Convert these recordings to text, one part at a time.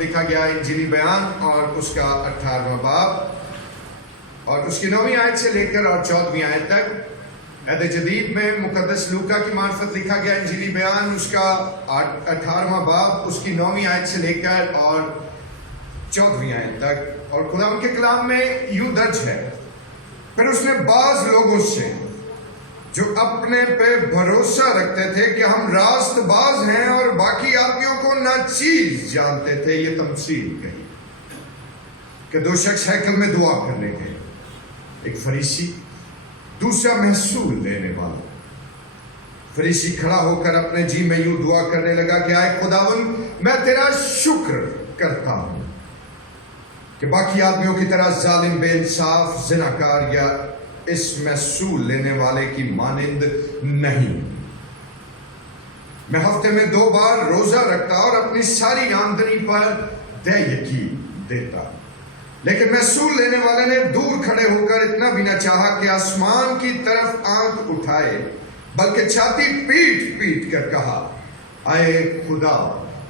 لکھا گیا انجیلی بیان اور اس کا 18واں باب اور اس کی 9ویں آیت سے لے کر اور 14ویں آیت تک. عہد جدید میں مقدس لوکا کی معرفت لکھا گیا انجیلی بیان اس کا 18واں باب اس کی 9ویں آیت سے لے کر اور 14ویں آیت تک. اور خدا ان کے کلام میں یوں درج ہے: پھر اس نے بعض لوگوں سے جو اپنے پہ بھروسہ رکھتے تھے کہ ہم راست باز ہیں اور باقی آدمیوں کو ناچیز جانتے تھے، یہ تمثیل کہی کہ 2 شخص ہیکل میں دعا کرنے گئے، ایک فریسی دوسرا محصول لینے والا. فریسی کھڑا ہو کر اپنے جی میں یوں دعا کرنے لگا کہ آئے خداوند، میں تیرا شکر کرتا ہوں کہ باقی آدمیوں کی طرح ظالم، بے انصاف، زناکار یا اس محصول لینے والے کی مانند نہیں. میں ہفتے میں 2 بار روزہ رکھتا اور اپنی ساری آمدنی پر دیکی دیتا. لیکن محصول لینے والے نے دور کھڑے ہو کر اتنا بھی نہ چاہا کہ آسمان کی طرف آنکھ اٹھائے، بلکہ چھاتی پیٹ پیٹ کر کہا: اے خدا،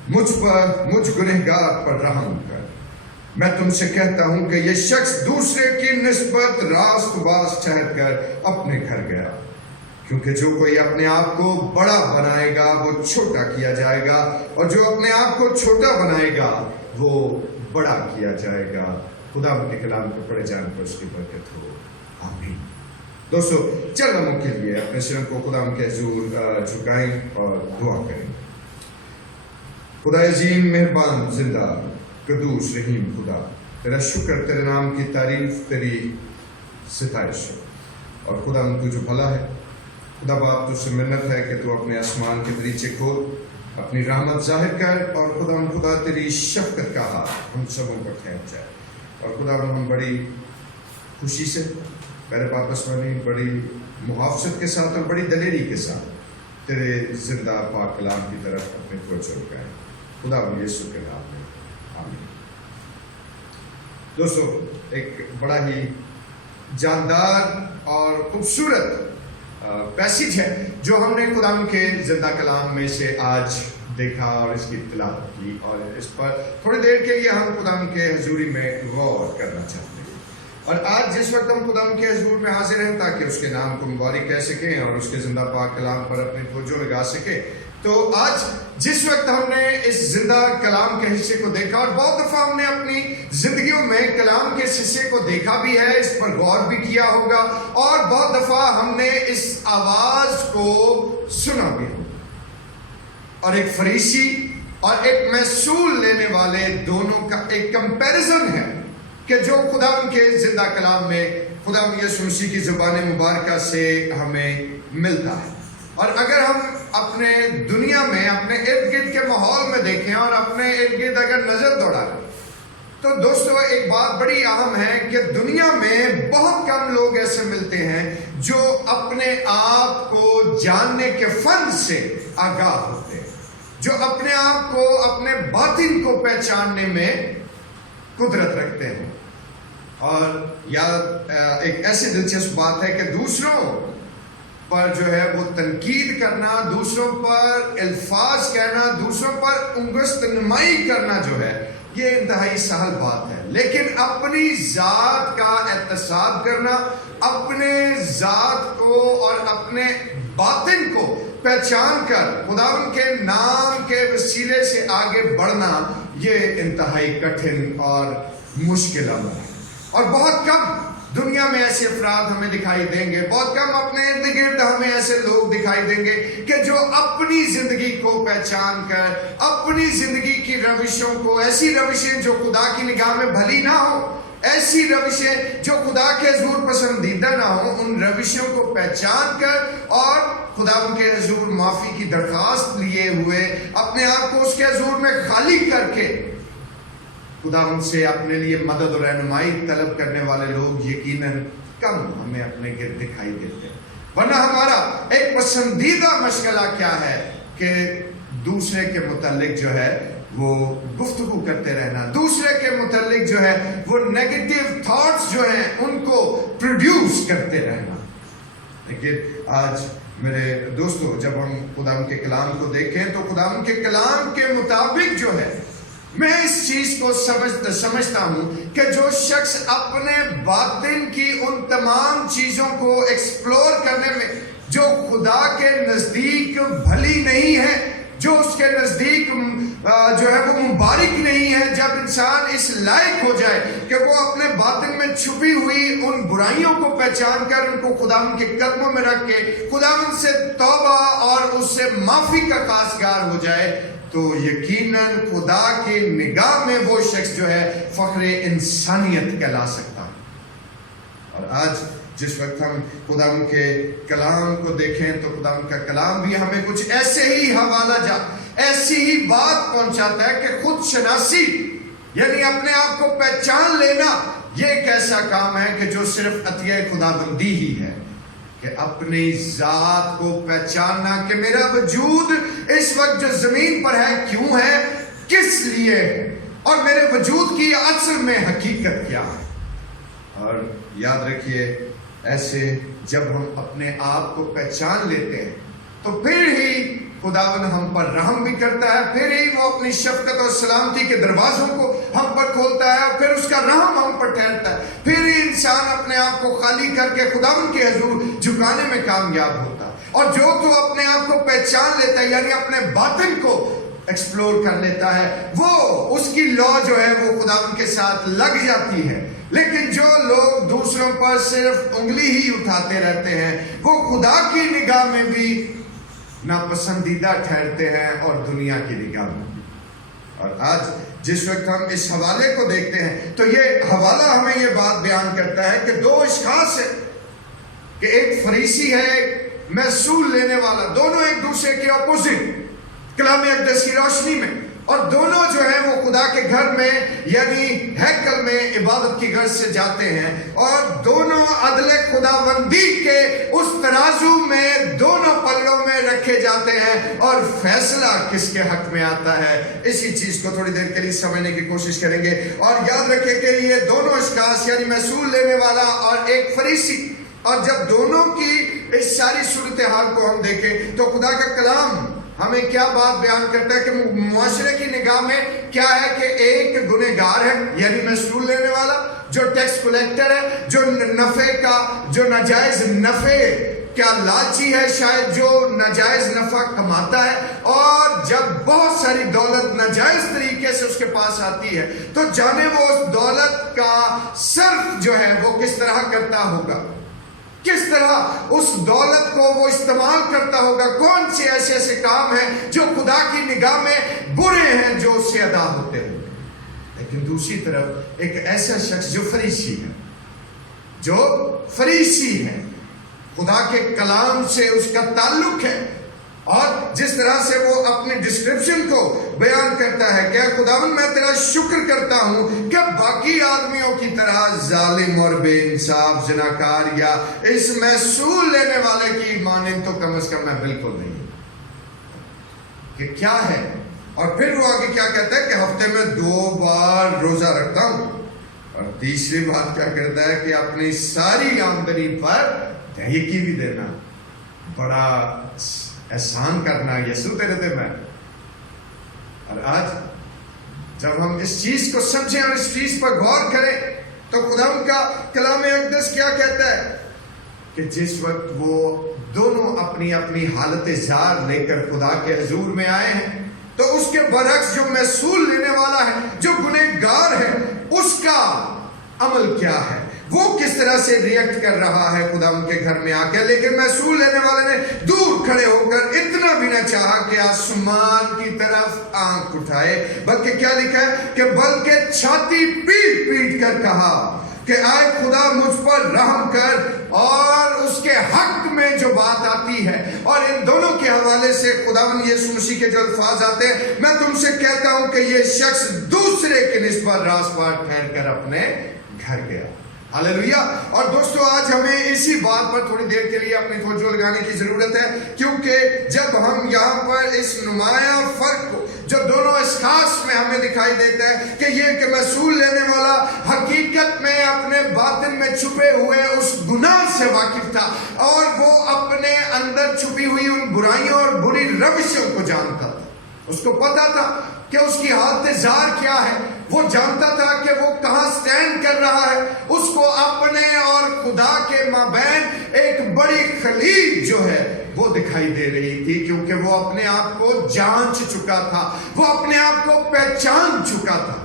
مجھ گنہگار پر رحم کر. میں تم سے کہتا ہوں کہ یہ شخص دوسرے کی نسبت راست باز ٹھہر کر اپنے گھر گیا، کیونکہ جو کوئی اپنے آپ کو بڑا بنائے گا وہ چھوٹا کیا جائے گا، اور جو اپنے آپ کو چھوٹا بنائے گا وہ بڑا کیا جائے گا. خدا اپنے کلام کو پڑھے جان پر اس کی برکت ہو، آمین. دوستو، چند لمحوں کے لیے اپنے سروں کو خدا کے حضور جھکائیں اور دعا کریں. خدا عظیم، مہربان، زندہ، قدوس، رحیم خدا، تیرا شکر، تیرے نام کی تعریف، تیری ستائش ہو. اور خدا تو جو بھلا ہے، خدا باپ تجھ سے منت ہے کہ تو اپنے آسمان کے دریچے کھول، اپنی رحمت ظاہر کر، اور خدا تیری شفقت کا ہاتھ ہم سبوں پر ٹھہر جائے. اور خدا ہم بڑی خوشی سے میرے واپس بنی، بڑی محافظت کے ساتھ اور بڑی دلیری کے ساتھ تیرے زندہ پاک کلام کی طرف اپنے توجہ کریں. خدا یسوع کے نام میں، آمین. دوستو، ایک بڑا ہی جاندار اور خوبصورت پیسیج ہے جو ہم نے خدا کے زندہ کلام میں سے آج دیکھا اور اس کی تلاوت کی، اور اس پر تھوڑی دیر کے لیے ہم خدا کے حضوری میں غور کرنا چاہتے ہیں. اور آج جس وقت ہم خدا کے حضور میں حاضر ہیں تاکہ اس کے نام کو مبارک کہہ سکیں اور اس کے زندہ پاک کلام پر اپنی توجہ لگا سکیں، تو آج جس وقت ہم نے اس زندہ کلام کے حصے کو دیکھا، اور بہت دفعہ ہم نے اپنی زندگیوں میں کلام کے حصے کو دیکھا بھی ہے، اس پر غور بھی کیا ہوگا، اور بہت دفعہ ہم نے اس آواز کو سنا بھی ہوگا. اور ایک فریسی اور ایک محصول لینے والے دونوں کا ایک کمپیریزن ہے کہ جو خدا کے زندہ کلام میں خدا یسوع مسیح کی زبان مبارکہ سے ہمیں ملتا ہے. اور اگر ہم اپنے دنیا میں اپنے ارد گرد کے ماحول میں دیکھیں اور اپنے ارد گرد اگر نظر دوڑائیں تو دوستو ایک بات بڑی اہم ہے کہ دنیا میں بہت کم لوگ ایسے ملتے ہیں جو اپنے آپ کو جاننے کے فن سے آگاہ ہوتے ہیں، جو اپنے آپ کو، اپنے باطن کو پہچاننے میں قدرت رکھتے ہیں. اور ایک ایسی دلچسپ بات ہے کہ دوسروں پر جو ہے وہ تنقید کرنا، دوسروں پر الفاظ کہنا، دوسروں پر انگشت نمائی کرنا جو ہے یہ انتہائی سہل بات ہے. لیکن اپنی ذات کا احتساب کرنا، اپنے ذات کو اور اپنے باطن کو پہچان کر خدا کے نام کے وسیلے سے آگے بڑھنا، یہ انتہائی کٹھن اور مشکل عمل ہے. اور بہت کم دنیا میں ایسے افراد ہمیں دکھائی دیں گے، بہت کم اپنے ارد گرد ہمیں ایسے لوگ دکھائی دیں گے کہ جو اپنی زندگی کو پہچان کر اپنی زندگی کی روشوں کو، ایسی روشیں جو خدا کی نگاہ میں بھلی نہ ہو، ایسی روشیں جو خدا کے حضور پسندیدہ نہ ہو، ان روشوں کو پہچان کر اور خدا ان کے حضور معافی کی درخواست لیے ہوئے اپنے آپ کو اس کے حضور میں خالی کر کے خدا ان سے اپنے لیے مدد اور رہنمائی طلب کرنے والے لوگ یقیناً کم ہمیں اپنے گرد دکھائی دیتے ہیں. ورنہ ہمارا ایک پسندیدہ مشغلہ کیا ہے کہ دوسرے کے متعلق جو ہے وہ گفتگو کرتے رہنا، دوسرے کے متعلق جو ہے وہ نیگیٹو تھاٹس جو ہیں ان کو پروڈیوس کرتے رہنا. لیکن آج میرے دوستو، جب ہم خدا کے کلام کو دیکھیں تو خدا کے کلام کے مطابق جو ہے میں اس چیز کو سمجھتا ہوں کہ جو شخص اپنے باطن کی ان تمام چیزوں کو ایکسپلور کرنے میں جو خدا کے نزدیک بھلی نہیں ہے، جو اس کے نزدیک جو ہے وہ مبارک نہیں ہے، جب انسان اس لائق ہو جائے کہ وہ اپنے باطن میں چھپی ہوئی ان برائیوں کو پہچان کر ان کو خداوند کے قدموں میں رکھ کے خداوند سے توبہ اور اس سے معافی کا خواستگار ہو جائے، تو یقیناً خدا کی نگاہ میں وہ شخص جو ہے فخر انسانیت کہلا سکتا ہے۔ اور آج جس وقت ہم خداوند کے کلام کو دیکھیں تو خداوند کا کلام بھی ہمیں کچھ ایسے ہی حوالہ ایسی ہی بات پہنچاتا ہے کہ خود شناسی یعنی اپنے آپ کو پہچان لینا یہ ایک ایسا کام ہے کہ جو صرف عطیہ خداوندی ہی ہے، کہ اپنی ذات کو پہچاننا کہ میرا وجود اس وقت جو زمین پر ہے کیوں ہے، کس لیے ہے، اور میرے وجود کی اصل میں حقیقت کیا ہے۔ اور یاد رکھیے ایسے جب ہم اپنے آپ کو پہچان لیتے ہیں تو پھر ہی خداوند ہم پر رحم بھی کرتا ہے، پھر ہی وہ اپنی شفقت اور سلامتی کے دروازوں کو ہم پر کھولتا ہے، اور پھر اس کا رحم ہم پر ٹھہرتا ہے، پھر ہی انسان اپنے آپ کو خالی کر کے خداوند کے حضور جھکانے میں کامیاب ہوتا ہے۔ اور جو تو اپنے آپ کو پہچان لیتا ہے یعنی اپنے باطن کو ایکسپلور کر لیتا ہے، وہ اس کی لا جو ہے وہ خداوند کے ساتھ لگ جاتی ہے۔ لیکن جو لوگ دوسروں پر صرف انگلی ہی اٹھاتے رہتے ہیں وہ خدا کی نگاہ میں بھی ناپسندیدہ ٹھہرتے ہیں اور دنیا کی نگاہ میں بھی۔ اور آج جس وقت ہم اس حوالے کو دیکھتے ہیں تو یہ حوالہ ہمیں یہ بات بیان کرتا ہے کہ دو اشخاص ہیں، کہ ایک فریسی ہے ایک محصول لینے والا، دونوں ایک دوسرے کے اپوزٹ کلام اقدس کی روشنی میں، اور دونوں جو ہیں وہ خدا کے گھر میں یعنی ہیکل میں عبادت کی غرض سے جاتے ہیں، اور دونوں عدل خداوندی کے اس ترازو میں دونوں پلوں میں رکھے جاتے ہیں، اور فیصلہ کس کے حق میں آتا ہے اسی چیز کو تھوڑی دیر کے لیے سمجھنے کی کوشش کریں گے۔ اور یاد رکھیں کہ یہ دونوں اشخاص یعنی محصول لینے والا اور ایک فریسی، اور جب دونوں کی اس ساری صورتحال کو ہم دیکھیں تو خدا کا کلام ہمیں کیا بات بیان کرتا ہے کہ معاشرے کی نگاہ میں کیا ہے کہ ایک گنہگار ہے یعنی محصول لینے والا، جو ٹیکس کلیکٹر ہے، جو نفع کا جو ناجائز نفع کیا لالچی ہے، شاید جو ناجائز نفع کماتا ہے، اور جب بہت ساری دولت ناجائز طریقے سے اس کے پاس آتی ہے تو جانے وہ اس دولت کا صرف جو ہے وہ کس طرح کرتا ہوگا، کس طرح اس دولت کو وہ استعمال کرتا ہوگا، کون سے ایسے کام ہیں جو خدا کی نگاہ میں برے ہیں جو اس سے ادا ہوتے ہیں۔ لیکن دوسری طرف ایک ایسا شخص جو فریسی ہے، خدا کے کلام سے اس کا تعلق ہے، اور جس طرح سے وہ اپنی ڈسکرپشن کو بیان کرتا ہے کہ خداوند میں تیرا شکر کرتا ہوں کہ باقی آدمیوں کی طرح ظالم اور بے انصاف زناکار یا اس محصول لینے والے کی مانند تو کم از کم میں بالکل نہیں، کہ کیا ہے۔ اور پھر وہ آگے کیا کہتا ہے کہ ہفتے میں 2 بار روزہ رکھتا ہوں، اور تیسری بات کیا کرتا ہے کہ اپنی ساری آمدنی پر دہیکی بھی دینا، بڑا احسان کرنا یسوع تیرے دے میں۔ اور آج جب ہم اس چیز کو سمجھیں اور اس چیز پر غور کریں تو خداوند کا کلام اقدس کیا کہتا ہے کہ جس وقت وہ دونوں اپنی اپنی حالت زار لے کر خدا کے حضور میں آئے ہیں تو اس کے برعکس جو محصول لینے والا ہے، جو گنہگار ہے، اس کا عمل کیا ہے، وہ کس طرح سے ریئیکٹ کر رہا ہے خدا ان کے گھر میں آ کے۔ لیکن محصول لینے والے نے دور کھڑے ہو کر اتنا بھی نہ چاہا کہ آسمان کی طرف آنکھ اٹھائے، بلکہ کیا لکھا ہے کہ بلکہ چھاتی پیٹ پیٹ کر کہا کہ اے خدا مجھ پر رحم کر۔ اور اس کے حق میں جو بات آتی ہے، اور ان دونوں کے حوالے سے خداوند یسوع مسیح کے جو الفاظ آتے ہیں، میں تم سے کہتا ہوں کہ یہ شخص دوسرے کے نسبت راست بار ٹھہر کر اپنے گھر گیا۔ ہاللیلویہ۔ اور دوستو آج ہمیں اسی بات پر تھوڑی دیر کے لیے اپنی توجہ لگانے کی ضرورت ہے، کیونکہ جب ہم یہاں پر اس نمایاں فرق کو جو دونوں اشخاص میں ہمیں دکھائی دیتا ہے کہ یہ کہ محصول لینے والا حقیقت میں اپنے باطن میں چھپے ہوئے اس گناہ سے واقف تھا، اور وہ اپنے اندر چھپی ہوئی ان برائیوں اور بری روشوں کو جانتا تھا، اس کو پتا تھا کہ اس کی حالت زار کیا ہے، وہ جانتا تھا کہ وہ کہاں سٹینڈ کر رہا ہے. اس کو اپنے اور خدا کے مابین ایک بڑی خلیج جو ہے وہ دکھائی دے رہی تھی، کیونکہ وہ اپنے آپ کو جانچ چکا تھا، وہ اپنے آپ کو پہچان چکا تھا.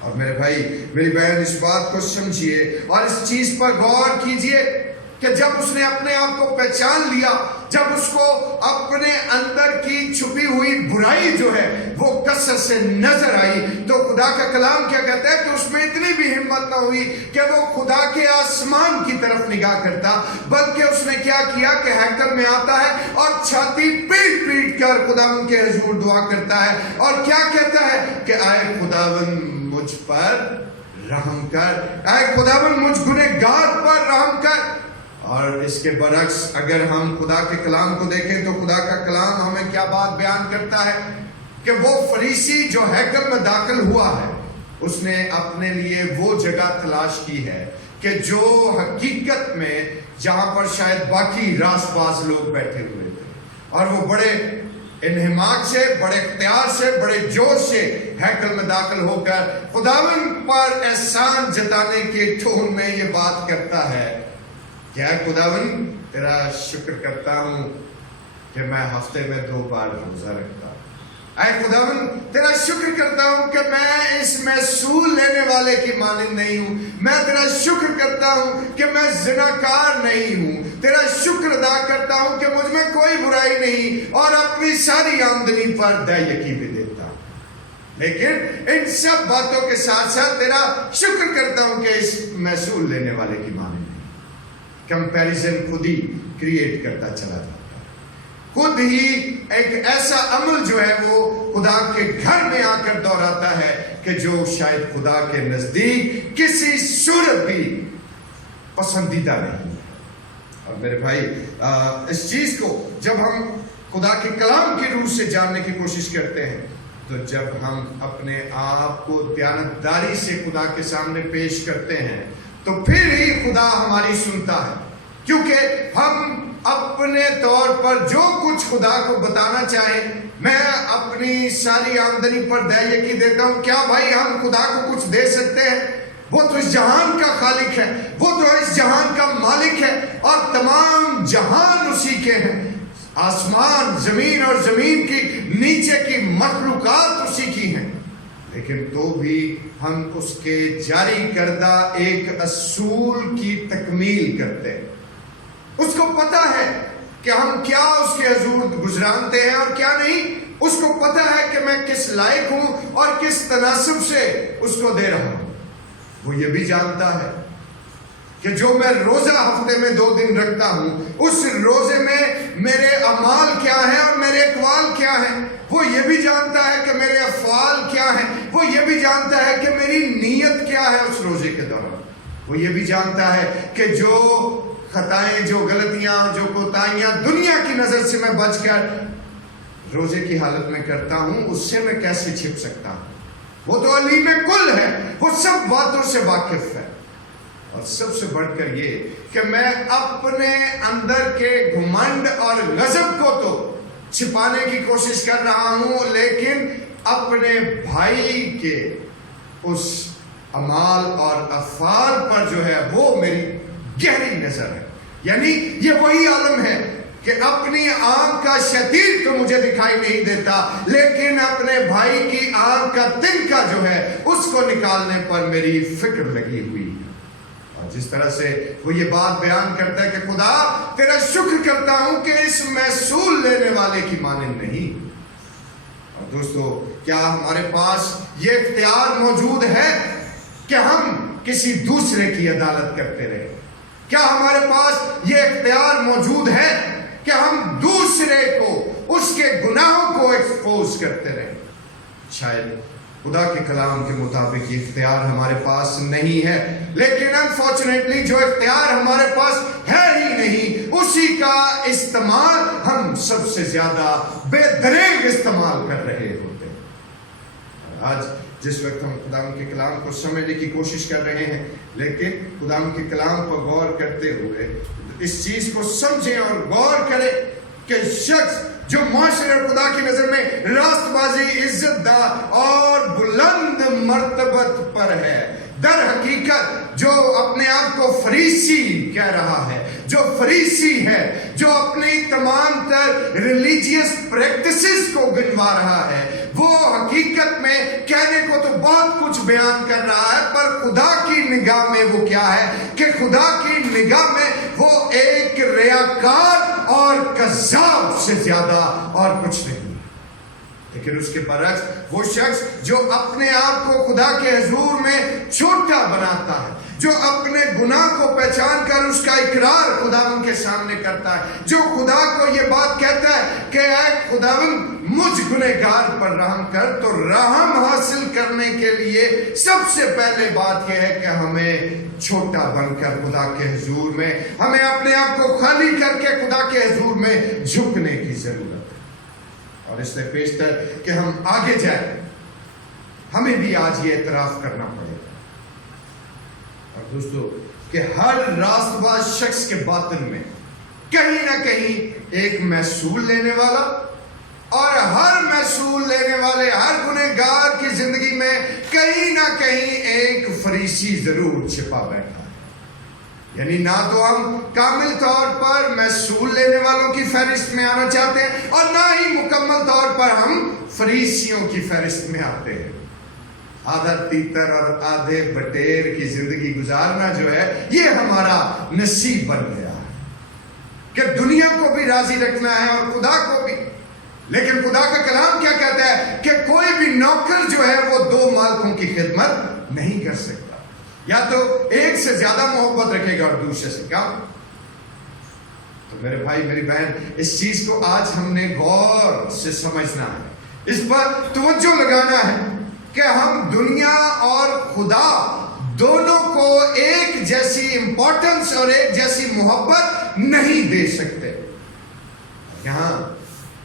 اور میرے بھائی میری بہن، اس بات کو سمجھیے اور اس چیز پر غور کیجئے کہ جب اس نے اپنے آپ کو پہچان لیا، جب اس کو اپنے اندر کی چھپی ہوئی برائی جو ہے وہ کثرت سے نظر آئی، تو خدا کا کلام کیا کہتا ہے کہ اس میں اتنی بھی ہمت نہ ہوئی کہ وہ خدا کے آسمان کی طرف نگاہ کرتا، بلکہ اس نے کیا کیا کہ ہیکل میں آتا ہے اور چھاتی پیٹ پیٹ کر خداوند کے حضور دعا کرتا ہے، اور کیا کہتا ہے کہ اے خداوند مجھ پر رحم کر، اے خداوند مجھ گنہگار پر رحم کر. اور اس کے برعکس اگر ہم خدا کے کلام کو دیکھیں تو خدا کا کلام ہمیں کیا بات بیان کرتا ہے کہ وہ فریسی جو ہیکل میں داخل ہوا ہے، اس نے اپنے لیے وہ جگہ تلاش کی ہے کہ جو حقیقت میں جہاں پر شاید باقی راس باز لوگ بیٹھے ہوئے تھے، اور وہ بڑے انہماک سے، بڑے اختیار سے، بڑے جوش سے ہیکل میں داخل ہو کر خداوند پر احسان جتانے کے ٹون میں یہ بات کرتا ہے کہ اے خداوند تیرا شکر کرتا ہوں کہ میں ہفتے میں 2 بار روزہ رکھتا ہوں. اے خداوند تیرا شکر کرتا ہوں کہ میں اس محصول لینے والے کی مانند نہیں ہوں. میں تیرا شکر کرتا ہوں کہ میں زناکار نہیں ہوں. تیرا شکر ادا کرتا ہوں کہ مجھ میں کوئی برائی نہیں، اور اپنی ساری آمدنی پر دائیکی بھی دیتا ہوں. لیکن ان سب باتوں کے ساتھ ساتھ تیرا شکر کرتا ہوں کہ اس محصول لینے والے کی مانند نہیں. کمپیریزن خود ہی کریٹ کرتا چلا جاتا ہے، خود ہی ایک ایسا عمل جو ہے وہ خدا کے گھر میں آ کر دہراتا ہے کہ جو شاید خدا کے نزدیک کسی صورت بھی پسندیدہ نہیں ہے. اور میرے بھائی اس چیز کو جب ہم خدا کے کلام کی روح سے جاننے کی کوشش کرتے ہیں، تو جب ہم اپنے آپ کو دیانتداری سے خدا کے سامنے پیش کرتے ہیں تو پھر ہی خدا ہماری سنتا ہے، کیونکہ ہم اپنے طور پر جو کچھ خدا کو بتانا چاہیں، میں اپنی ساری آمدنی پر دائیکی دیتا ہوں، کیا بھائی ہم خدا کو کچھ دے سکتے ہیں؟ وہ تو اس جہان کا خالق ہے، وہ تو اس جہان کا مالک ہے، اور تمام جہان اسی کے ہیں. آسمان، زمین اور زمین کی نیچے کی مخلوقات اسی کی ہیں. لیکن تو بھی ہم اس کے جاری کردہ ایک اصول کی تکمیل کرتے ہیں. اس کو پتا ہے کہ ہم کیا اس کے حضور گزرانتے ہیں اور کیا نہیں. اس کو پتا ہے کہ میں کس لائق ہوں اور کس تناسب سے اس کو دے رہا ہوں. وہ یہ بھی جانتا ہے کہ جو میں روزہ ہفتے میں 2 دن رکھتا ہوں، اس روزے میں میرے اعمال کیا ہیں اور میرے اقوال کیا ہیں. وہ یہ بھی جانتا ہے کہ میرے افعال کیا ہیں. وہ یہ بھی جانتا ہے کہ میری نیت کیا ہے اس روزے کے دوران. وہ یہ بھی جانتا ہے کہ جو خطائیں، جو غلطیاں، جو کوتاہیاں دنیا کی نظر سے میں بچ کر روزے کی حالت میں کرتا ہوں، اس سے میں کیسے چھپ سکتا ہوں. وہ تو علیم کل ہے، وہ سب باتوں سے واقف ہے. اور سب سے بڑھ کر یہ کہ میں اپنے اندر کے گھمنڈ اور غضب کو تو چھپانے کی کوشش کر رہا ہوں، لیکن اپنے بھائی کے اس اعمال اور افعال پر جو ہے وہ میری گہری نظر ہے. یعنی یہ وہی عالم ہے کہ اپنی آنکھ کا شتیر تو مجھے دکھائی نہیں دیتا، لیکن اپنے بھائی کی آنکھ کا تنکا جو ہے اس کو نکالنے پر میری فکر لگی ہوئی ہے. اور جس طرح سے وہ یہ بات بیان کرتا ہے کہ خدا تیرا شکر کرتا ہوں کہ اس محصول لینے والے کی مانند نہیں. اور دوستو، کیا ہمارے پاس یہ اختیار موجود ہے کہ ہم کسی دوسرے کی عدالت کرتے رہے؟ کیا ہمارے پاس یہ اختیار موجود ہے کہ ہم دوسرے کو اس کے گناہوں کو ایکسپوز کرتے رہے؟ شاید خدا کے کلام کے مطابق یہ اختیار ہمارے پاس نہیں ہے، لیکن انفارچونیٹلی جو اختیار ہمارے پاس ہے ہی نہیں، اسی کا استعمال ہم سب سے زیادہ بے دریغ استعمال کر رہے ہوتے ہیں. آج جس وقت ہم خدا کے کلام کو سمجھنے کی کوشش کر رہے ہیں، لیکن خدا کے کلام پر غور کرتے ہوئے اس چیز کو سمجھیں اور غور کریں کہ شخص جو معاشرے اور خدا کی نظر میں راست بازی، عزت دار اور بلند مرتبت پر ہے۔ در حقیقت جو اپنے آپ کو فریسی کہہ رہا ہے، جو فریسی ہے، جو اپنی تمام تر ریلیجیس پریکٹسز کو گنوا رہا ہے، وہ حقیقت میں کہنے کو تو بہت کچھ بیان کر رہا ہے، پر خدا کی نگاہ میں وہ کیا ہے کہ خدا کی نگاہ میں وہ ایک ریاکار اور کذاب سے زیادہ اور کچھ نہیں۔ لیکن اس کے برعکس وہ شخص جو اپنے آپ کو خدا کے حضور میں چھوٹا بناتا ہے، جو اپنے گناہ کو پہچان کر اس کا اقرار خداوند کے سامنے کرتا ہے، جو خدا کو یہ بات کہتا ہے کہ اے خداوند مجھ گنہگار پر رحم کر، تو رحم حاصل کرنے کے لیے سب سے پہلے بات یہ ہے کہ ہمیں چھوٹا بن کر خدا کے حضور میں، ہمیں اپنے آپ کو خالی کر کے خدا کے حضور میں جھکنے کی ضرورت ہے۔ اور اس سے پیشتر کہ ہم آگے جائیں، ہمیں بھی آج یہ اعتراف کرنا پڑے گا۔ اور دوستو کہ ہر راست باز شخص کے باطن میں کہیں نہ کہیں ایک محصول لینے والا، اور ہر محصول لینے والے ہر گنہگار کی زندگی میں کہیں نہ کہیں ایک فریسی ضرور چھپا بیٹھا ہے۔ یعنی نہ تو ہم کامل طور پر محصول لینے والوں کی فہرست میں آنا چاہتے ہیں، اور نہ ہی مکمل طور پر ہم فریسیوں کی فہرست میں آتے ہیں۔ آدھا تیتر اور آدھے بٹیر کی زندگی گزارنا جو ہے یہ ہمارا نصیب بن گیا ہے کہ دنیا کو بھی راضی رکھنا ہے اور خدا کو بھی۔ لیکن خدا کا کلام کیا کہتا ہے کہ کوئی بھی نوکر جو ہے وہ دو مالکوں کی خدمت نہیں کر سکتا، یا تو ایک سے زیادہ محبت رکھے گا اور دوسرے سے کم۔ تو میرے بھائی میری بہن، اس چیز کو آج ہم نے غور سے سمجھنا ہے، اس پر توجہ لگانا ہے کہ ہم دنیا اور خدا دونوں کو ایک جیسی امپورٹنس اور ایک جیسی محبت نہیں دے سکتے۔ یہاں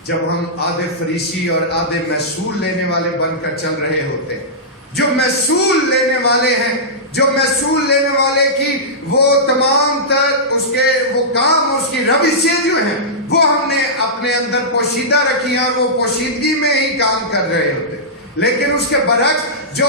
جب ہم آدھے فریسی اور آدھے محصول لینے والے بن کر چل رہے ہوتے ہیں، جو محصول لینے والے ہیں، جو محصول لینے والے کی وہ تمام تر اس کے وہ کام، اس کی روشیں جو ہیں وہ ہم نے اپنے اندر پوشیدہ رکھی ہیں اور وہ پوشیدگی میں ہی کام کر رہے ہوتے ہیں۔ لیکن اس کے برعکس جو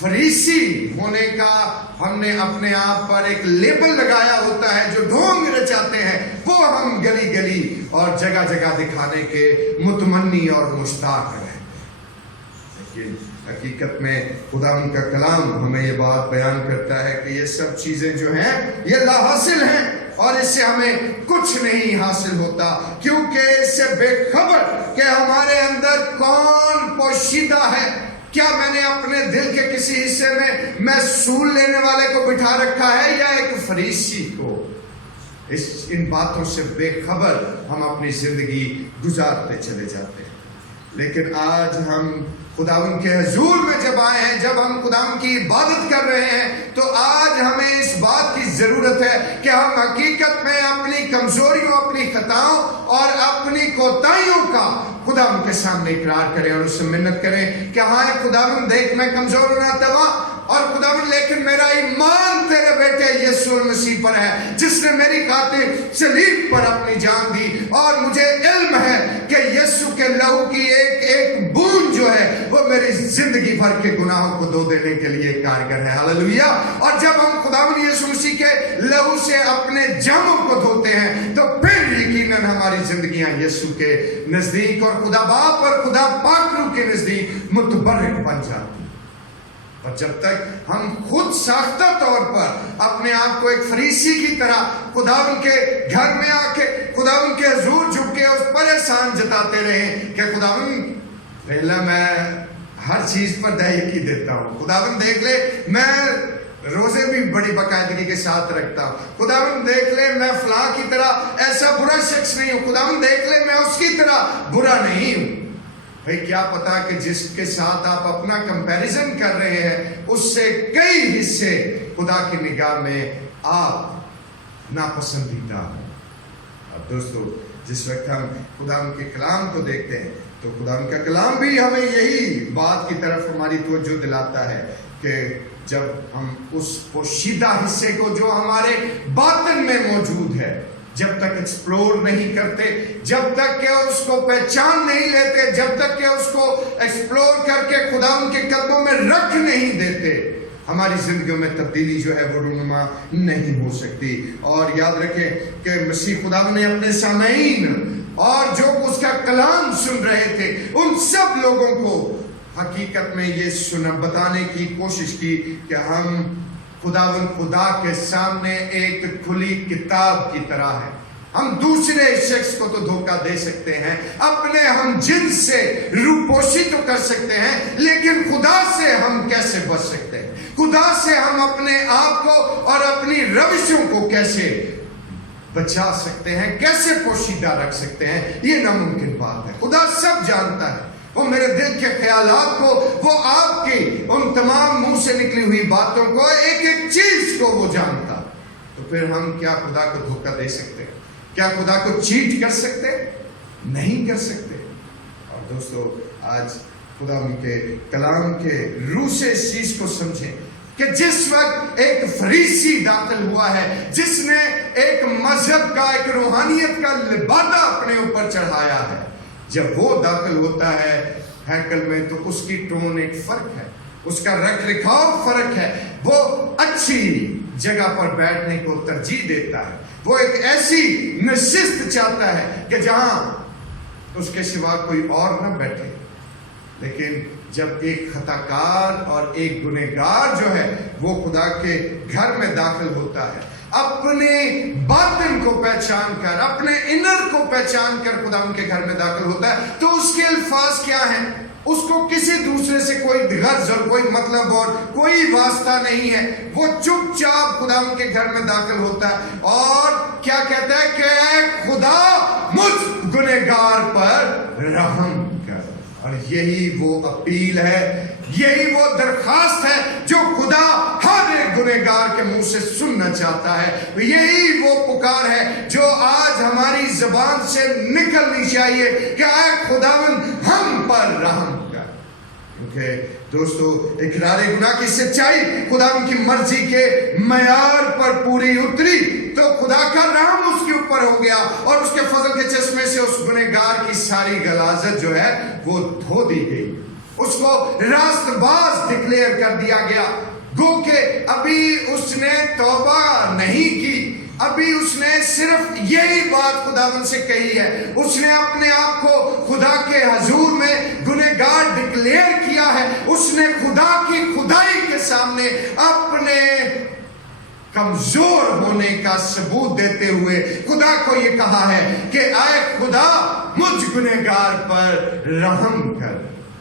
فریسی ہونے کا ہم نے اپنے آپ پر ایک لیبل لگایا ہوتا ہے، جو ڈھونگ رچاتے ہیں، وہ ہم گلی گلی اور جگہ جگہ دکھانے کے متمنی اور مشتاق ہیں۔ لیکن حقیقت میں خدا ان کا کلام ہمیں یہ بات بیان کرتا ہے کہ یہ سب چیزیں جو ہیں یہ لا حاصل ہیں، اور اس سے ہمیں کچھ نہیں حاصل ہوتا، کیونکہ اس سے بے خبر کہ ہمارے اندر کون پوشیدہ ہے۔ کیا میں نے اپنے دل کے کسی حصے میں محصول لینے والے کو بٹھا رکھا ہے یا ایک فریسی کو؟ ان باتوں سے بے خبر ہم اپنی زندگی گزارتے چلے جاتے ہیں۔ لیکن آج ہم خداوند کے حضور میں جب آئے ہیں، جب ہم خداوند کی عبادت کر رہے ہیں، تو آج ہمیں اس بات کی ضرورت ہے کہ ہم حقیقت میں اپنی کمزوریوں، اپنی خطاؤں اور اپنی کوتاہیوں کا خداوند کے سامنے اقرار کریں اور اس سے منت کریں کہ ہاں خداوند دیکھ میں کمزور و ناتواں، اور خداوند لیکن میرا ایمان تیرے بیٹے یسوع مسیح پر ہے، جس نے میری خاطر صلیب پر اپنی جان دی، اور مجھے علم ہے کہ یسوع کے لہو کی ایک ایک بوند جو ہے وہ میری زندگی بھر کے گناہوں کو دھو دینے کے لیے کارگر ہے۔ ہاللویا۔ اور جب ہم خداوند یسوع مسیح کے لہو سے اپنے جاموں کو دھوتے ہیں تو پھر یقیناً ہماری زندگیاں یسوع کے نزدیک اور خدا باپ اور خدا پاک روح کے نزدیک متبرک بن جاتی۔ اور جب تک ہم خود ساختہ طور پر اپنے آپ کو ایک فریسی کی طرح خداوند کے گھر میں آ کے خداوند کے حضور جھک کے اس پر احسان جتاتے رہیں کہ خداوند دیکھ لے میں ہر چیز پر دہیکی دیتا ہوں، خداوند دیکھ لے میں روزے بھی بڑی باقاعدگی کے ساتھ رکھتا ہوں، خداوند دیکھ لے میں فلاں کی طرح ایسا برا شخص نہیں ہوں، خداوند دیکھ لے میں اس کی طرح برا نہیں ہوں۔ بھئی کیا پتا کہ جس کے ساتھ آپ اپنا کمپیریزن کر رہے ہیں اس سے کئی حصے خدا کی نگاہ میں آپ ناپسندیدہ ہیں۔ اور دوستو جس وقت ہم خدا کے کلام کو دیکھتے ہیں تو خدا کا کلام بھی ہمیں یہی بات کی طرف ہماری توجہ دلاتا ہے کہ جب ہم اس پوشیدہ حصے کو جو ہمارے باطن میں موجود ہے جب تک ایکسپلور نہیں کرتے، جب تک کہ اس کو پہچان نہیں لیتے، جب تک کہ اس کو ایکسپلور کر کے خدا ان کے قدموں میں رکھ نہیں دیتے، ہماری زندگیوں میں تبدیلی جو ہے وہ رونما نہیں ہو سکتی۔ اور یاد رکھیں کہ مسیح خدا نے اپنے سامعین اور جو اس کا کلام سن رہے تھے ان سب لوگوں کو حقیقت میں یہ بتانے کی کوشش کی کہ ہم خدا کے سامنے ایک کھلی کتاب کی طرح ہے۔ ہم دوسرے شخص کو تو دھوکہ دے سکتے ہیں، اپنے ہم جنس سے روپوشی تو کر سکتے ہیں، لیکن خدا سے ہم کیسے بچ سکتے ہیں؟ خدا سے ہم اپنے آپ کو اور اپنی روشوں کو کیسے بچا سکتے ہیں، کیسے پوشیدہ رکھ سکتے ہیں؟ یہ ناممکن بات ہے۔ خدا سب جانتا ہے، وہ میرے دل کے خیالات کو، وہ آپ کی ان تمام منہ سے نکلی ہوئی باتوں کو، ایک ایک چیز کو وہ جانتا۔ تو پھر ہم کیا خدا کو دھوکہ دے سکتے ہیں؟ کیا خدا کو چیٹ کر سکتے؟ نہیں کر سکتے۔ اور دوستو، آج خدا ان کے کلام کے روح سے اس چیز کو سمجھیں کہ جس وقت ایک فریسی داخل ہوا ہے، جس نے ایک مذہب کا، ایک روحانیت کا لبادہ اپنے اوپر چڑھایا ہے، جب وہ داخل ہوتا ہے ہیکل میں تو اس کی ٹون ایک فرق ہے، اس کا رکھ رکھاؤ فرق ہے۔ وہ اچھی جگہ پر بیٹھنے کو ترجیح دیتا ہے، وہ ایک ایسی نشست چاہتا ہے کہ جہاں اس کے سوا کوئی اور نہ بیٹھے۔ لیکن جب ایک خطا کار اور ایک گنہگار جو ہے وہ خدا کے گھر میں داخل ہوتا ہے، اپنے باطن کو پہچان کر، اپنے انر کو پہچان کر خدا ان کے گھر میں داخل ہوتا ہے، تو اس کے الفاظ کیا ہیں؟ اس کو کسی دوسرے سے کوئی غرض اور کوئی مطلب اور کوئی واسطہ نہیں ہے۔ وہ چپ چاپ خدا ان کے گھر میں داخل ہوتا ہے اور کیا کہتا ہے کہ اے خدا مجھ گنہگار پر رحم کر۔ اور یہی وہ اپیل ہے، یہی وہ درخواست ہے جو خدا ہر ایک گنہگار کے منہ سے سننا چاہتا ہے۔ یہی وہ پکار ہے جو آج ہماری زبان سے نکلنی چاہیے کہ اے خداوند ہم پر رحم کر۔ کیونکہ دوستو، اقرار گناہ کی سچائی خدا ان کی مرضی کے معیار پر پوری اتری تو خدا کا رحم اس کے اوپر ہو گیا اور اس کے فضل کے چشمے سے اس گنہگار کی ساری غلاظت جو ہے وہ دھو دی گئی، اس کو راست باز ڈکلیئر کر دیا گیا۔ گو کہ ابھی اس نے توبہ نہیں کی، ابھی اس نے صرف یہی بات خداوند سے کہی ہے، اس نے اپنے آپ کو خدا کے حضور میں گنہگار ڈکلیئر کیا ہے، اس نے خدا کی خدائی کے سامنے اپنے کمزور ہونے کا ثبوت دیتے ہوئے خدا کو یہ کہا ہے کہ اے خدا مجھ گنہگار پر رحم کر۔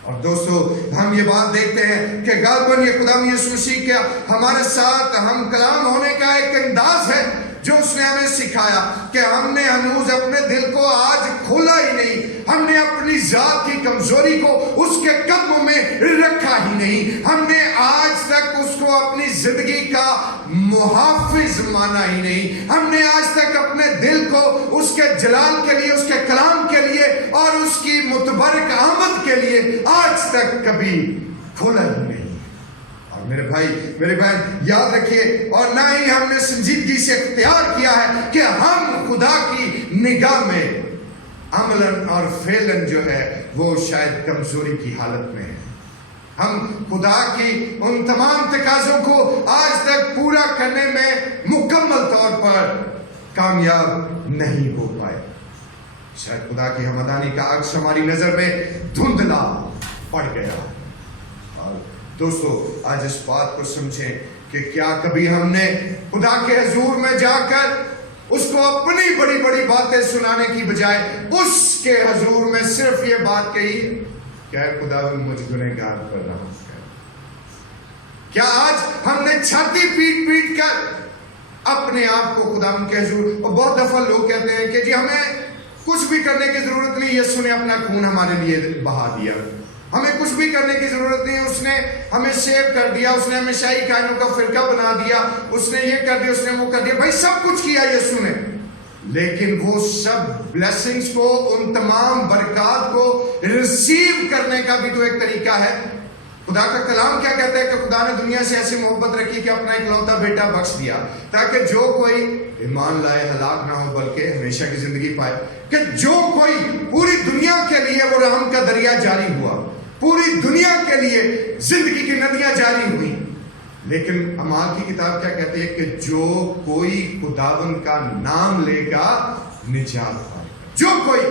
اور دوستو، ہم یہ بات دیکھتے ہیں کہ غالباً یہ خدا یسوع مسیح کے ہمارے ساتھ ہم کلام ہونے کا ایک انداز ہے جو اس نے ہمیں سکھایا کہ ہم نے ہنوز اپنے دل کو آج کھولا ہی نہیں، ہم نے اپنی ذات کی کمزوری کو اس کے قدموں میں رکھا ہی نہیں، ہم نے آج تک اس کو اپنی زندگی کا محافظ مانا ہی نہیں، ہم نے آج تک اپنے دل کو اس کے جلال کے لیے، اس کے کلام کے لیے اور اس کی متبرک آمد کے لیے آج تک کبھی کھولا ہی نہیں۔ میرے بھائی، میرے بہن، یاد رکھیے، اور نہ ہی ہم نے سنجیدگی سے اختیار کیا ہے کہ ہم خدا کی نگاہ میں عملاً اور فعلاً جو ہے وہ شاید کمزوری کی حالت میں ہے۔ ہم خدا کی ان تمام تقاضوں کو آج تک پورا کرنے میں مکمل طور پر کامیاب نہیں ہو پائے۔ شاید خدا کی ہمدانی کا عکس ہماری نظر میں دھندلا پڑ گیا۔ دوستو، آج اس بات کو سمجھیں کہ کیا کبھی ہم نے خدا کے حضور میں جا کر اس کو اپنی بڑی بڑی باتیں سنانے کی بجائے اس کے حضور میں صرف یہ بات کہی کہ اے خدا مجھ گنہگار پر رحم کر؟ کیا آج ہم نے چھاتی پیٹ پیٹ کر اپنے آپ کو خدا کے حضور، اور بہت دفعہ لوگ کہتے ہیں کہ جی ہمیں کچھ بھی کرنے کی ضرورت نہیں، یسوع نے اپنا خون ہمارے لیے بہا دیا، ہمیں کچھ بھی کرنے کی ضرورت نہیں، اس نے ہمیں سیو کر دیا، اس نے ہمیں شاہی کائنوں کا فرقہ بنا دیا، اس نے یہ کر دیا، اس نے وہ کر دیا۔ بھائی سب کچھ کیا یسوع نے، لیکن وہ سب بلیسنگز کو، ان تمام برکات کو ریسیو کرنے کا بھی تو ایک طریقہ ہے۔ خدا کا کلام کیا کہتا ہے کہ خدا نے دنیا سے ایسی محبت رکھی کہ اپنا اکلوتا بیٹا بخش دیا تاکہ جو کوئی ایمان لائے ہلاک نہ ہو بلکہ ہمیشہ کی زندگی پائے. کہ جو کوئی پوری دنیا کے لیے وہ رحم کا دریا جاری ہوا, پوری دنیا کے لیے زندگی کی ندیاں جاری ہوئی. لیکن اعمال کی کتاب کیا کہتی ہے کہ جو کوئی خداوند کا نام لے گا نجات پائے گا. جو کوئی.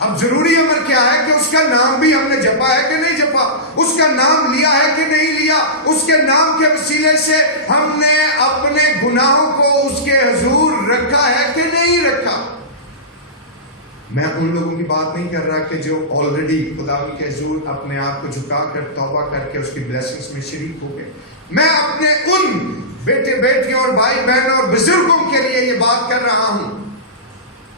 اب ضروری امر کیا ہے کہ اس کا نام بھی ہم نے جپا ہے کہ نہیں جپا, اس کا نام لیا ہے کہ نہیں لیا, اس کے نام کے وسیلے سے ہم نے اپنے گناہوں کو اس کے حضور رکھا ہے کہ نہیں رکھا. میں ان لوگوں کی بات نہیں کر رہا کہ جو آلریڈی خدا کے حضور اپنے آپ کو جھکا کر توبہ کر کے اس کی بلیسنگز میں شریک ہو گئے. میں اپنے ان بیٹے بیٹیوں اور بھائی بہنوں اور بزرگوں کے لیے یہ بات کر رہا ہوں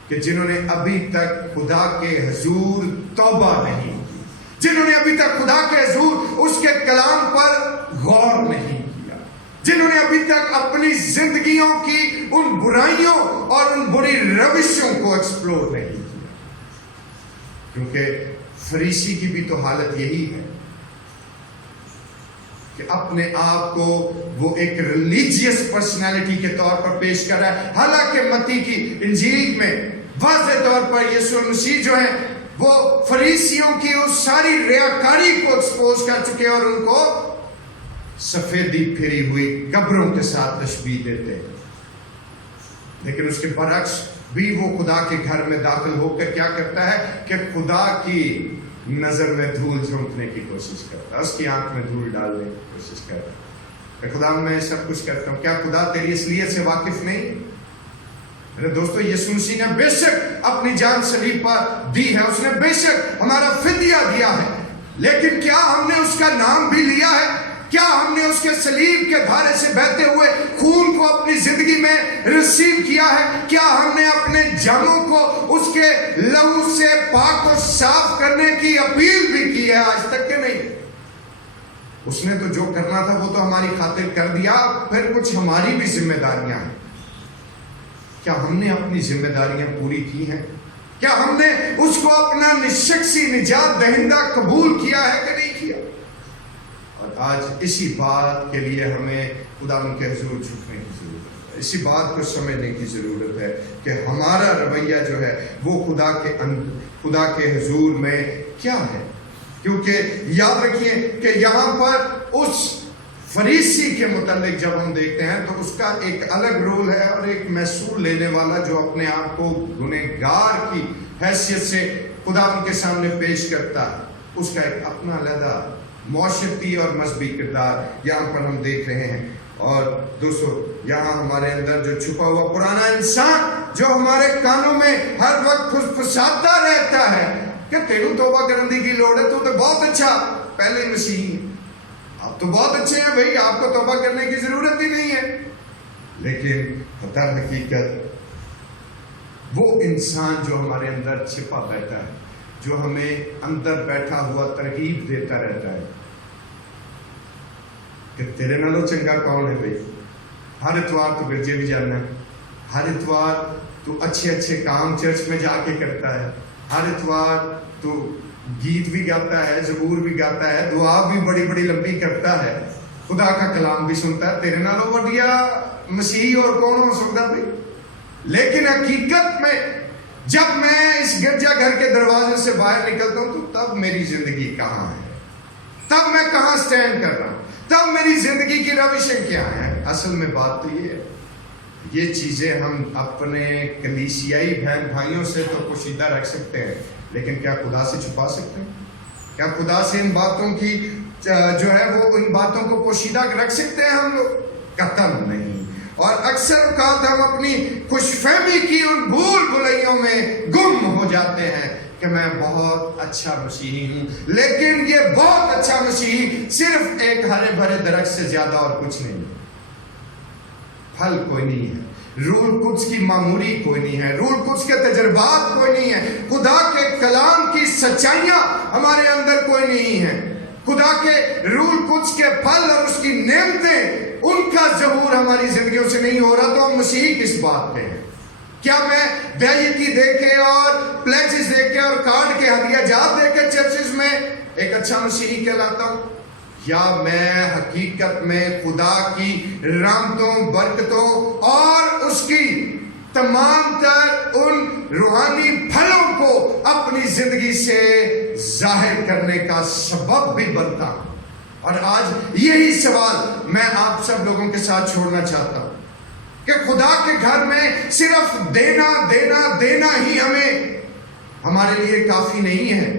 کہ جنہوں نے ابھی تک خدا کے حضور توبہ نہیں کی, جنہوں نے ابھی تک خدا کے حضور اس کے کلام پر غور نہیں کیا, جنہوں نے ابھی تک اپنی زندگیوں کی ان برائیوں اور ان بری روشوں کو ایکسپلور نہیں کیا. کیونکہ فریسی کی بھی تو حالت یہی ہے کہ اپنے آپ کو وہ ایک ریلیجیس پرسنالٹی کے طور پر پیش کر رہا ہے, حالانکہ متی کی انجیل میں واضح طور پر یسوع مسیح جو ہیں وہ فریسیوں کی اس ساری ریاکاری کو ایکسپوز کر چکے اور ان کو سفیدی پھری ہوئی قبروں کے ساتھ تشبیہ دیتے ہیں. لیکن اس کے برعکس بھی وہ خدا کے گھر میں داخل ہو کر کیا کرتا ہے کہ خدا کی نظر میں دھول جھونکنے کی کوشش کرتا ہے, اس کی آنکھ میں دھول ڈالنے کی کوشش کرتا ہے کہ خدا میں سب کچھ کرتا ہوں. کیا خدا تیری اصلیت سے واقف نہیں؟ میرے دوستو, یسوع مسیح نے بے شک اپنی جان صلیب پر دی ہے, اس نے بے شک ہمارا فدیہ دیا ہے, لیکن کیا ہم نے اس کا نام بھی لیا ہے؟ کیا ہم نے اس کے صلیب کے دھارے سے بہتے ہوئے خون کو اپنی زندگی میں ریسیو کیا ہے؟ کیا ہم نے اپنے جاموں کو اس کے لہو سے پاک و صاف کرنے کی اپیل بھی کی ہے؟ آج تک کہ نہیں. اس نے تو جو کرنا تھا وہ تو ہماری خاطر کر دیا, پھر کچھ ہماری بھی ذمہ داریاں ہیں. کیا ہم نے اپنی ذمہ داریاں پوری کی ہیں؟ کیا ہم نے اس کو اپنا شخصی نجات دہندہ قبول کیا ہے کہ نہیں کیا؟ اور آج اسی بات کے لیے ہمیں خدا ان کے حضور جھکنے کی ضرورت ہے, اسی بات کو سمجھنے کی ضرورت ہے کہ ہمارا رویہ جو ہے وہ خدا کے حضور میں کیا ہے. کیونکہ یاد رکھیے کہ یہاں پر اس فریسی کے متعلق جب ہم دیکھتے ہیں تو اس کا ایک الگ رول ہے, اور ایک محصول لینے والا جو اپنے آپ کو گنہگار کی حیثیت سے خدا ان کے سامنے پیش کرتا ہے, اس کا ایک اپنا علیحدہ معاشرتی اور مذہبی کردار یہاں پر ہم دیکھ رہے ہیں. اور دوستو, یہاں ہمارے اندر جو چھپا ہوا پرانا انسان جو ہمارے کانوں میں ہر وقت پھسپھساتا رہتا ہے کہ تیرو توبہ کرنے کی لوڑ ہے, تو بہت اچھا پہلے مسیحی, آپ تو بہت اچھے ہیں بھائی, آپ کو توبہ کرنے کی ضرورت ہی نہیں ہے. لیکن در حقیقت وہ انسان جو ہمارے اندر چھپا بیٹھا ہے, جو ہمیں اندر بیٹھا ہوا ترغیب دیتا رہتا ہے کہ تیرے نالوں چنگا کون ہے بھائی, ہر اتوار تو گرجے بھی جانا ہے, ہر اتوار تو اچھے اچھے کام چرچ میں جا کے کرتا ہے, ہر اتوار تو گیت بھی گاتا ہے, زبور بھی گاتا ہے, دعا بھی بڑی بڑی لمبی کرتا ہے, خدا کا کلام بھی سنتا ہے, تیرے نالوں وڈیا مسیحی اور کون ہو سکتا بھائی. لیکن حقیقت میں جب میں اس گرجا گھر کے دروازے سے باہر نکلتا ہوں تو تب میری زندگی کہاں ہے, تب میں کہاں سٹینڈ کر رہا ہوں, تب میری زندگی کی روشیں کیا ہیں. اصل میں بات تو یہ ہے, یہ چیزیں ہم اپنے کلیسیائی بہن بھائیوں سے تو پوشیدہ رکھ سکتے ہیں, لیکن کیا خدا سے چھپا سکتے ہیں؟ کیا خدا سے ان باتوں کی جو ہے وہ ان باتوں کو پوشیدہ رکھ سکتے ہیں ہم لوگ؟ قطعاً نہیں. اور اکثر اوقات ہم اپنی خوش فہمی کی ان بھول بھلائیوں میں گم ہو جاتے ہیں کہ میں بہت اچھا مسیحی ہوں, لیکن یہ بہت اچھا مسیحی صرف ایک ہرے بھرے درخت سے زیادہ اور کچھ نہیں ہے. پھل کوئی نہیں ہے, روح قدس کی معموری کوئی نہیں ہے, روح قدس کے تجربات کوئی نہیں ہے, خدا کے کلام کی سچائیاں ہمارے اندر کوئی نہیں ہے, خدا کے روح قدس کے پھل اور اس کی نعمتیں ان کا ظہور ہماری زندگیوں سے نہیں ہو رہا, تو ہم مسیحی کس بات پہ ہیں؟ کیا میں دیتی دے کے اور پلیچز دے کے اور کارڈ کے ہدیہ جات دے کے چرچز میں ایک اچھا مسیحی کہلاتا ہوں؟ کیا میں حقیقت میں خدا کی رحمتوں، برکتوں اور اس کی تمام تر ان روحانی پھلوں کو اپنی زندگی سے ظاہر کرنے کا سبب بھی بنتا ہوں؟ اور آج یہی سوال میں آپ سب لوگوں کے ساتھ چھوڑنا چاہتا ہوں کہ خدا کے گھر میں صرف دینا دینا دینا ہی ہمارے لیے کافی نہیں ہے،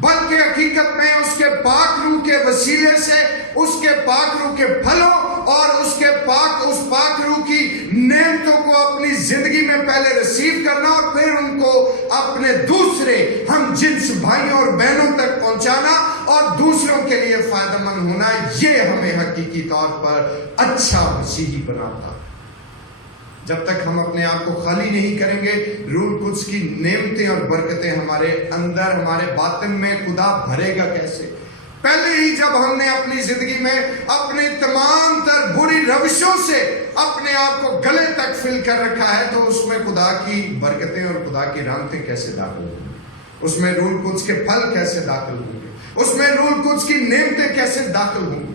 بلکہ حقیقت میں اس کے پاک روح کے وسیلے سے اس کے پاک روح کے پھلوں اور اس پاک روح کی نعمتوں کو اپنی زندگی میں پہلے ریسیو کرنا اور پھر ان کو اپنے دوسرے ہم جنس بھائیوں اور بہنوں تک پہنچانا اور دوسروں کے لیے فائدہ مند ہونا، یہ ہمیں حقیقی طور پر اچھا مسیحی بناتا۔ جب تک ہم اپنے آپ کو خالی نہیں کریں گے، روح القدس کی نعمتیں اور برکتیں ہمارے اندر، ہمارے باطن میں خدا بھرے گا کیسے؟ پہلے ہی جب ہم نے اپنی زندگی میں اپنے تمام تر بری روشوں سے اپنے آپ کو گلے تک فل کر رکھا ہے، تو اس میں خدا کی برکتیں اور خدا کی رحمتیں کیسے داخل ہوں گی؟ اس میں روح القدس کے پھل کیسے داخل ہوں گے؟ اس میں روح القدس کی نعمتیں کیسے داخل ہوں گی؟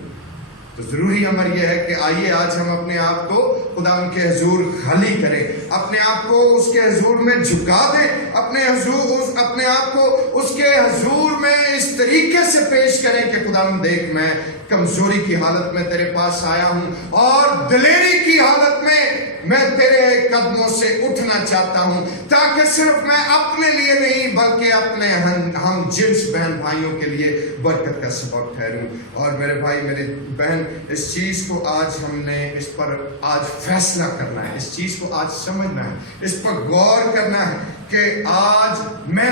تو ضروری امر یہ ہے کہ آئیے آج ہم اپنے آپ کو خدا ان کے حضور خالی کریں، اپنے آپ کو اس کے حضور میں جھکا دیں، اپنے آپ کو اس کے حضور میں اس طریقے سے پیش کریں کہ خدا دیکھ، میں کمزوری کی حالت میں تیرے پاس آیا ہوں اور دلیری کی حالت میں تیرے قدموں سے اٹھنا چاہتا ہوں، تاکہ صرف میں اپنے لیے نہیں بلکہ اپنے ہم جنس بہن بھائیوں کے لیے برکت کا سبب ٹھہروں۔ اور میرے بھائی میرے بہن، اس چیز کو آج ہم نے اس پر آج فیصلہ کرنا ہے، اس چیز کو آج سمجھنا ہے، اس پر غور کرنا ہے کہ آج میں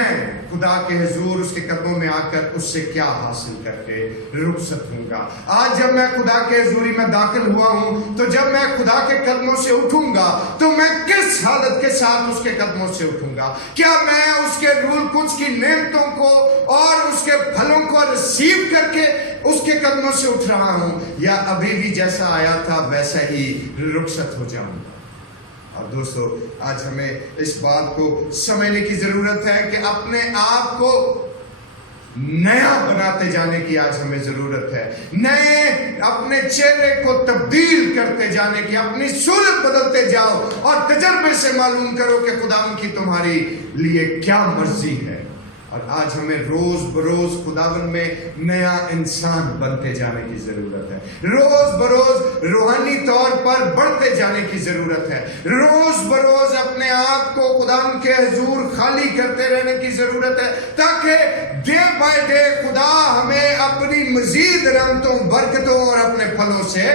خدا کے حضور اس کے قدموں میں آ کر اس سے کیا حاصل کر کے رخصت ہوں گا۔ آج جب میں خدا کے حضوری میں داخل ہوا ہوں، تو جب میں خدا کے قدموں سے اٹھوں گا تو میں کس حالت کے ساتھ اس کے قدموں سے اٹھوں گا؟ کیا میں اس کے روح القدس کی نعمتوں کو اور اس کے پھلوں کو ریسیو کر کے اس کے قدموں سے اٹھ رہا ہوں، یا ابھی بھی جیسا آیا تھا ویسا ہی رخصت ہو جاؤں گا؟ اور دوستو، آج ہمیں اس بات کو سمجھنے کی ضرورت ہے کہ اپنے آپ کو نیا بناتے جانے کی آج ہمیں ضرورت ہے، نئے اپنے چہرے کو تبدیل کرتے جانے کی، اپنی صورت بدلتے جاؤ اور تجربے سے معلوم کرو کہ خدا کی تمہاری لیے کیا مرضی ہے۔ اور آج ہمیں روز بروز خداوند میں نیا انسان بنتے جانے کی ضرورت ہے، روز بروز روحانی طور پر بڑھتے جانے کی ضرورت ہے، روز بروز اپنے آپ کو خداوند کے حضور خالی کرتے رہنے کی ضرورت ہے، تاکہ ڈے بائی ڈے خدا ہمیں اپنی مزید رحمتوں، برکتوں اور اپنے پھلوں سے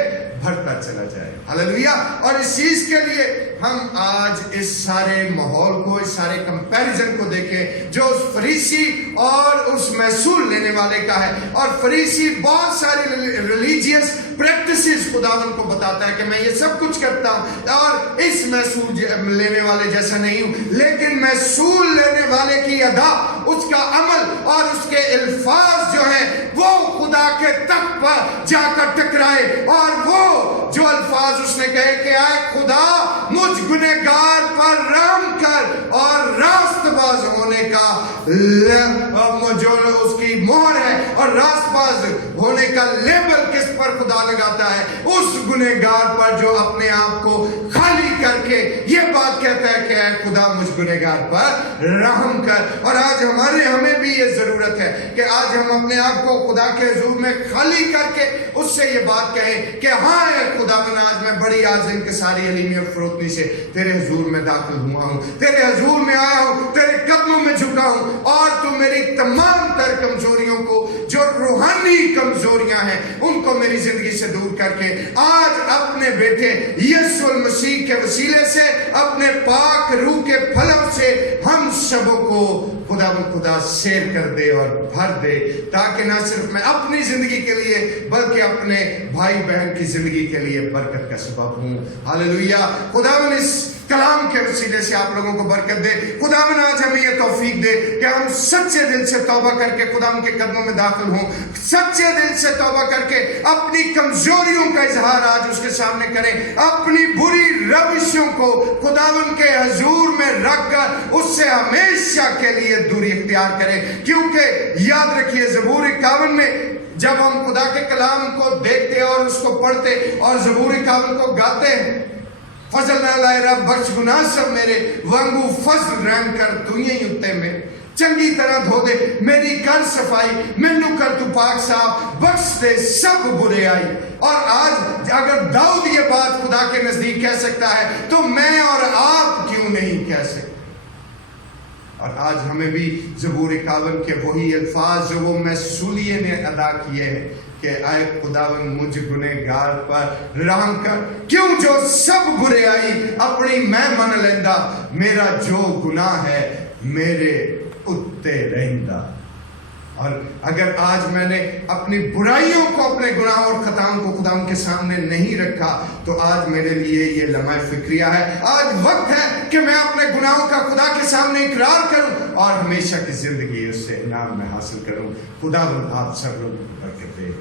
بڑھتا چلا جائے۔ ہاللیلویا۔ اور اس چیز کے لیے ہم آج اس سارے ماحول کو، اس سارے کمپیریزن کو دیکھیں جو اس فریسی اور اس محصول لینے والے کا ہے۔ اور فریسی بہت ساری ریلیجیس پریکٹسز خداوند کو بتاتا ہے کہ میں یہ سب کچھ کرتا ہوں اور اس محصول لینے والے جیسا نہیں ہوں، لیکن محصول لینے والے کی ادا، اس کا عمل اور اس کے الفاظ جو ہیں وہ خدا کے تخت پر جا کر ٹکرائے، اور وہ جو الفاظ اس نے کہے کہ اے خدا مجھ گنہگار پر رحم کر، اور راست باز ہونے کا جو اس کی مہر ہے اور راست باز ہونے کا لیبل کس پر خدا لگاتا ہے؟ اس گنہگار پر جو اپنے آپ کو خالی کر کے یہ بات کہتا ہے کہ اے خدا مجھ گنہگار پر رحم کر۔ اور آج ہمیں بھی یہ ضرورت ہے کہ آج ہم اپنے آپ کو خدا کے حضور میں خالی کر کے اس سے یہ بات کہیں کہ ہاں اے خدا من، آج میں بڑی عازم کے ساری علیمی اور فروتنی سے تیرے حضور میں داخل ہوا ہوں، تیرے حضور میں آیا ہوں، تیرے قدموں میں جھکا ہوں، اور تو میری تمام تر کمزوریوں کو، جو روحانی کمزوریاں ہیں، ان کو میری زندگی سے دور کر کے آج اپنے بیٹے یسوع المسیح کے وسیلے سے، اپنے پاک روح کے پھلوں سے ہم سبوں کو خدا سیر کر دے اور بھر دے، تاکہ نہ صرف میں اپنی زندگی کے لیے بلکہ اپنے بھائی بہن کی زندگی کے لیے برکت کا سبب ہوں۔ ہاللیلویا۔ خداوند اس کلام کے وسیلے سے آپ لوگوں کو برکت دے۔ خداوند آج ہمیں یہ توفیق دے کہ ہم سچے دل سے توبہ کر کے خداوند کے قدموں میں داخل ہوں، سچے دل سے توبہ کر کے اپنی کمزوریوں کا اظہار آج اس کے سامنے کریں، اپنی بری روشوں کو خداوند کے حضور میں رکھ کر اس سے ہمیشہ کے لیے دوری اختیار کریں، کیونکہ یاد رکھیے زبور 51 میں جب ہم خدا کے کلام کو دیکھتے اور اس کو پڑھتے اور زبور 51 کو گاتے ہیں، فضل نہ لائے رب بخش گناہ سب میرے، وانگو فضل رنگ کر دنیا اتے میں، چنگی طرح دھو دے میری کر صفائی، مینو کر تو پاک صاف، بخش دے سب برے آئی۔ اور آج اگر داؤد یہ بات خدا کے نزدیک کہہ سکتا ہے تو میں اور آپ کیوں نہیں کہہ سکتے؟ اور آج ہمیں بھی زبور 51 کے وہی الفاظ جو وہ محصولیے نے ادا کیے ہیں کہ اے خداوند مجھ گنہگار پر رحم کر، کیوں جو سب برے آئی اپنی میں من لیندہ، میرا جو گناہ ہے میرے اتے رہندہ۔ اور اگر آج میں نے اپنی برائیوں کو، اپنے گناہوں اور خطاؤں کو خدا ان کے سامنے نہیں رکھا تو آج میرے لیے یہ لمحہ فکریہ ہے۔ آج وقت ہے کہ میں اپنے گناہوں کا خدا کے سامنے اقرار کروں اور ہمیشہ کی زندگی اس سے انعام میں حاصل کروں۔ خدا آپ سب لوگوں کو برکت دے۔